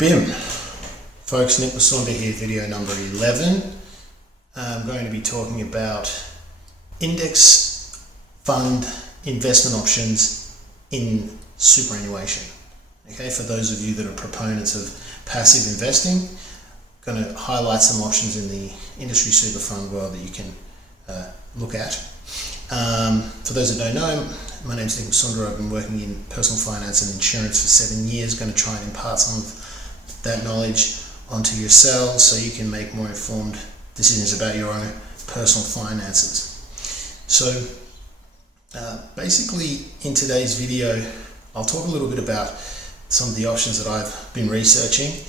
BIM. Folks, Nick Wasunda here, video number 11. I'm going to be talking about index fund investment options in superannuation. Okay, for those of you that are proponents of passive investing, I'm going to highlight some options in the industry super fund world that you can look at. For those that don't know, my name is Nick Wasunda. I've been working in personal finance and insurance for 7 years. Going to try and impart some of that knowledge onto yourselves so you can make more informed decisions about your own personal finances. So basically in today's video I'll talk a little bit about some of the options that I've been researching,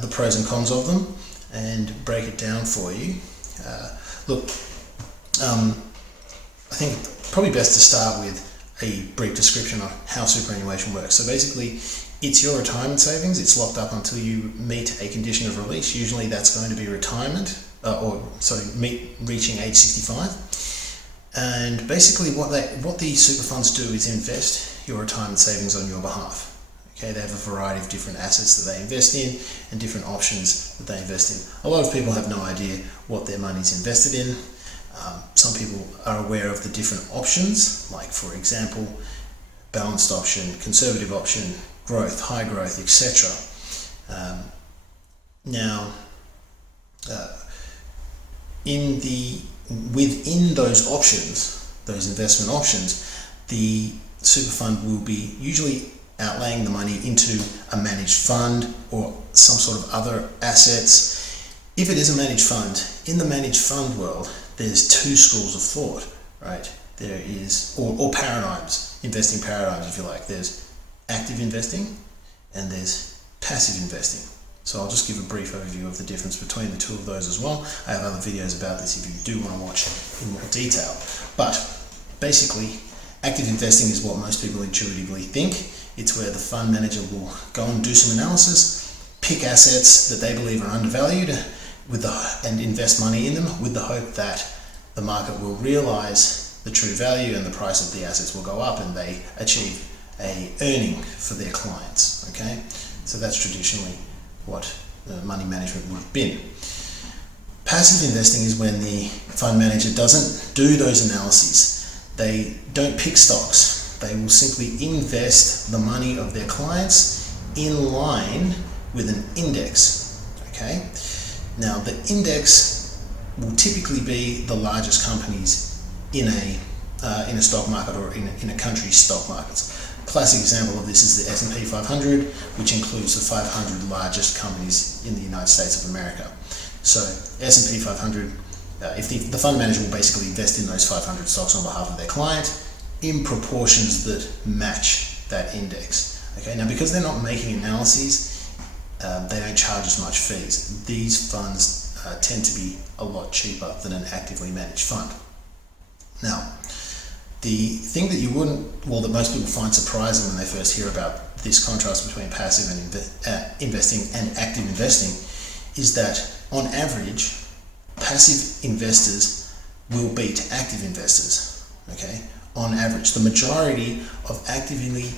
the pros and cons of them, and break it down for you. I think probably best to start with a brief description of how superannuation works. So basically, it's your retirement savings. It's locked up until you meet a condition of release. Usually that's going to be retirement, reaching age 65. And basically what these super funds do is invest your retirement savings on your behalf. Okay, they have a variety of different assets that they invest in and different options that they invest in. A lot of people have no idea what their money's invested in. Some people are aware of the different options, like for example, balanced option, conservative option, growth, high growth, etc. Within those options, those investment options, the super fund will be usually outlaying the money into a managed fund or some sort of other assets. If it is a managed fund, in the managed fund world, there's two schools of thought, right? There is, or paradigms, investing paradigms if you like. There's active investing and there's passive investing. So I'll just give a brief overview of the difference between the two of those as well. I have other videos about this if you do want to watch in more detail. But basically, active investing is what most people intuitively think. It's where the fund manager will go and do some analysis, pick assets that they believe are undervalued and invest money in them with the hope that the market will realize the true value and the price of the assets will go up and they achieve a earning for their clients. Okay, so that's traditionally what money management would have been. Passive investing is when the fund manager doesn't do those analyses. They don't pick stocks. They will simply invest the money of their clients in line with an index. Okay, now the index will typically be the largest companies in a stock market or in a country's stock markets. Classic example of this is the S&P 500, which includes the 500 largest companies in the United States of America. So S&P 500, if the fund manager will basically invest in those 500 stocks on behalf of their client in proportions that match that index. Okay, now because they're not making analyses, they don't charge as much fees. These funds tend to be a lot cheaper than an actively managed fund. Now, the thing that most people find surprising when they first hear about this contrast between passive investing and active investing is that on average, passive investors will beat active investors. Okay, on average, the majority of actively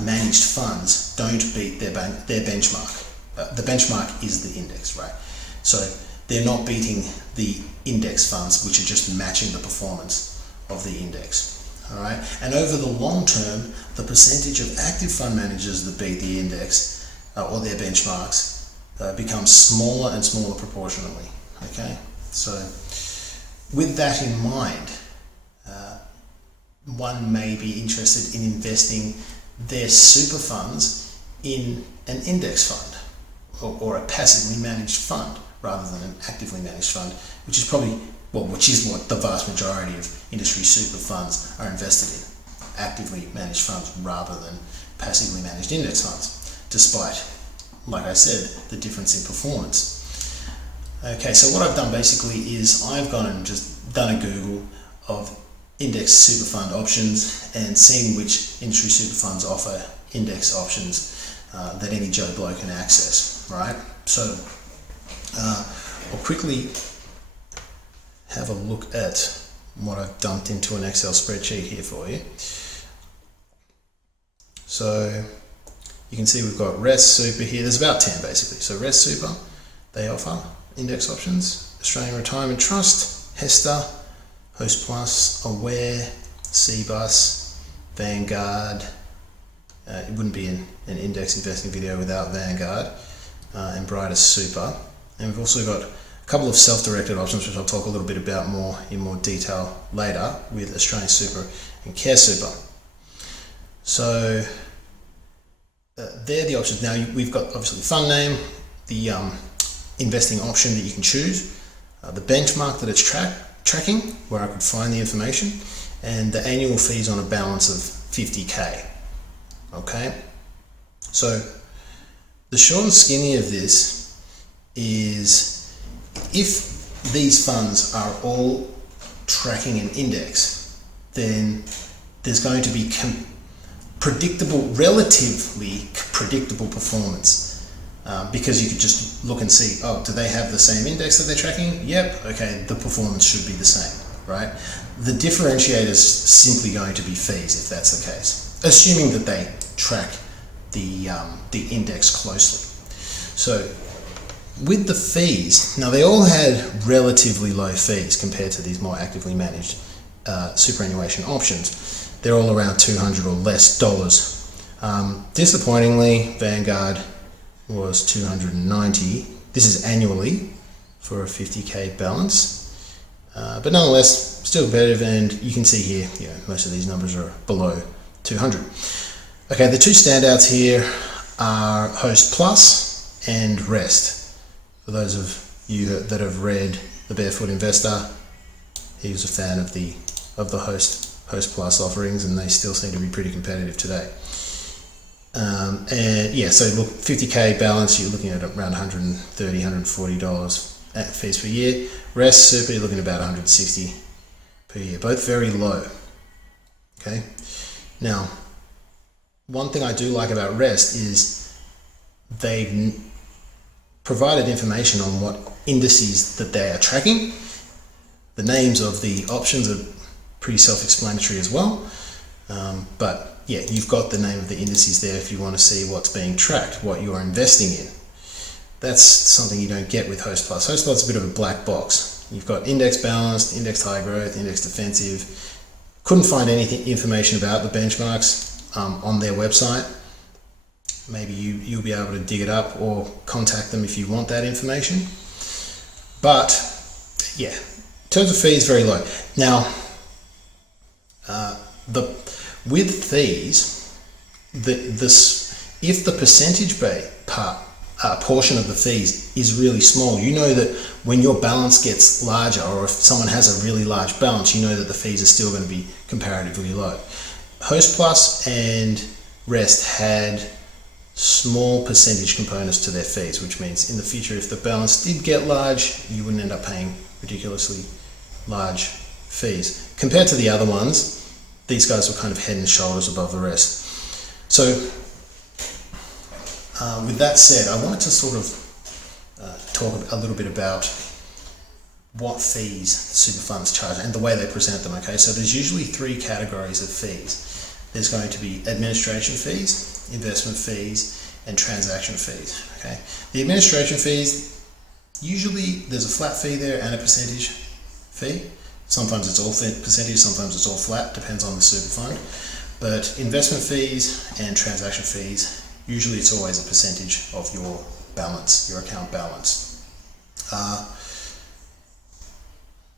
managed funds don't beat their benchmark. The benchmark is the index, right? So they're not beating the index funds, which are just matching the performance of the index. All right, and over the long term, the percentage of active fund managers that beat the index or their benchmarks becomes smaller and smaller proportionally. Okay, so with that in mind, one may be interested in investing their super funds in an index fund or a passively managed fund rather than an actively managed fund, which is what the vast majority of industry super funds are invested in, actively managed funds rather than passively managed index funds, despite, like I said, the difference in performance. Okay, so what I've done basically is I've gone and just done a Google of index super fund options and seen which industry super funds offer index options that any Joe Blow can access, right? So I'll quickly have a look at what I've dumped into an Excel spreadsheet here for you. So you can see we've got Rest Super here. There's about 10 basically. So Rest Super, they offer index options. Australian Retirement Trust, Hester, Host Plus, Aware, CBUS, Vanguard. It wouldn't be an index investing video without Vanguard, and Brighter Super. And we've also got a couple of self-directed options, which I'll talk a little bit about in more detail later, with Australian Super and Care Super. So they're the options. Now we've got obviously the fund name, the investing option that you can choose, the benchmark that it's tracking, where I could find the information, and the annual fees on a balance of 50k. Okay, so the short and skinny of this is, if these funds are all tracking an index, then there's going to be relatively predictable performance. Because you could just look and see, oh, do they have the same index that they're tracking? Yep, okay, the performance should be the same, right? The differentiator is simply going to be fees, if that's the case, assuming that they track the index closely. So with the fees, now they all had relatively low fees compared to these more actively managed superannuation options. They're all around $200 or less dollars. Disappointingly, Vanguard was $290. This is annually for a 50k balance, but nonetheless still competitive, and you can see here, most of these numbers are below 200. Okay, the two standouts here are Host Plus and Rest. For those of you that have read The Barefoot Investor, he was a fan of the Host Plus offerings, and they still seem to be pretty competitive today. And yeah, so look, 50k balance, you're looking at around $130, $140 at fees per year. Rest Super, you're looking at about $160 per year, both very low. Okay, now one thing I do like about Rest is they've provided information on what indices that they are tracking. The names of the options are pretty self-explanatory as well, but yeah, you've got the name of the indices there if you want to see what's being tracked, what you're investing in. That's something you don't get with Host Plus. Host Plus is a bit of a black box. You've got index balanced, index high growth, index defensive. Couldn't find any information about the benchmarks on their website. Maybe you'll be able to dig it up or contact them if you want that information. But yeah, in terms of fees, very low. Now, with fees, if the percentage portion of the fees is really small, you know that when your balance gets larger, or if someone has a really large balance, you know that the fees are still going to be comparatively low. Host Plus and Rest had small percentage components to their fees, which means in the future, if the balance did get large, you wouldn't end up paying ridiculously large fees. Compared to the other ones, these guys were kind of head and shoulders above the rest. So with that said, I wanted to sort of talk a little bit about what fees super funds charge and the way they present them. Okay, so there's usually three categories of fees. There's going to be administration fees, investment fees, and transaction fees. Okay, the administration fees, usually there's a flat fee there and a percentage fee. Sometimes it's all percentage, sometimes it's all flat, depends on the super fund. But investment fees and transaction fees, usually it's always a percentage of your balance, your account balance.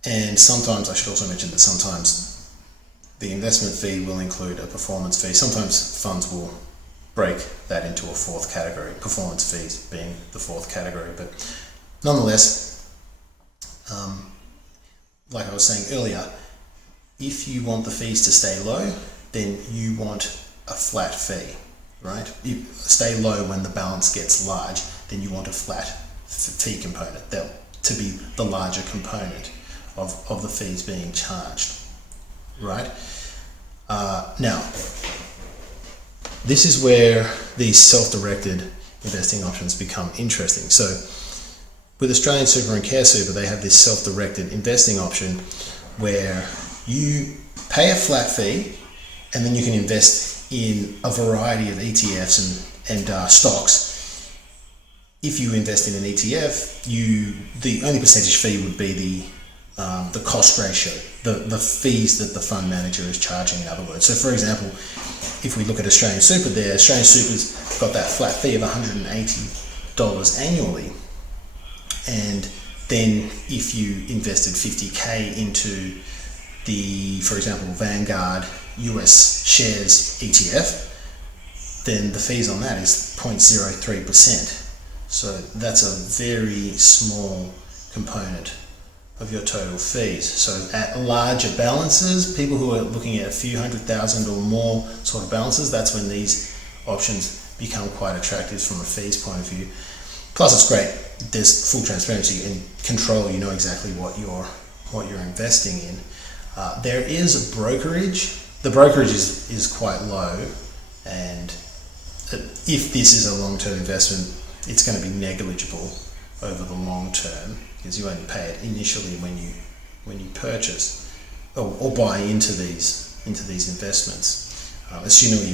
And sometimes, I should also mention that sometimes the investment fee will include a performance fee. Sometimes funds will break that into a fourth category, performance fees being the fourth category. But nonetheless, like I was saying earlier, if you want the fees to stay low, then you want a flat fee, right? You stay low when the balance gets large, then you want a flat fee component, to be the larger component of the fees being charged, right? Now, this is where these self-directed investing options become interesting. So with Australian Super and Care Super, they have this self-directed investing option where you pay a flat fee and then you can invest in a variety of ETFs stocks. If you invest in an ETF, the only percentage fee would be the cost ratio, the fees that the fund manager is charging, in other words. So for example, if we look at Australian Super there, Australian Super's got that flat fee of $180 annually. And then if you invested 50K into the, for example, Vanguard US shares ETF, then the fees on that is 0.03%. So that's a very small component of your total fees. So at larger balances, people who are looking at a few $100,000 or more sort of balances, that's when these options become quite attractive from a fees point of view. Plus it's great, there's full transparency and control, you know exactly what you're investing in. There is a brokerage. The brokerage is quite low, and if this is a long-term investment, it's going to be negligible over the long term, because you only pay it initially when you purchase or buy into these investments, assuming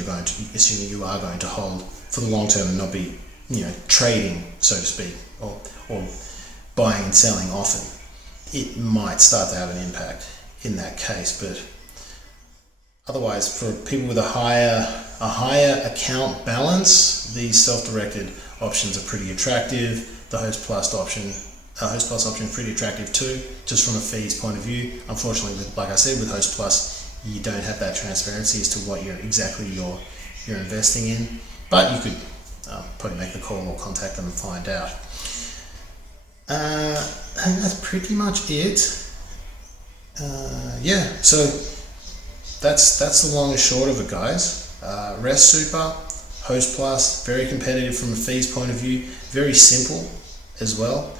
you are going to hold for the long term and not be trading, so to speak, or buying and selling often. It might start to have an impact in that case, but otherwise, for people with a higher account balance, these self-directed options are pretty attractive. The Host Plus option is pretty attractive too, just from a fees point of view. Unfortunately, like I said, with Host Plus, you don't have that transparency as to what you're investing in. But you could probably make the call or contact them and find out. I think that's pretty much it. So that's the long and short of it, guys. Rest Super, Host Plus, very competitive from a fees point of view, very simple as well.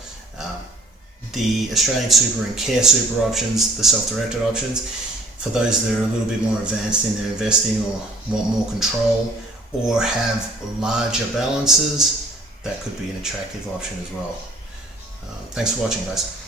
The Australian Super and Care Super options, the self-directed options, for those that are a little bit more advanced in their investing or want more control or have larger balances, that could be an attractive option as well. Thanks for watching, guys.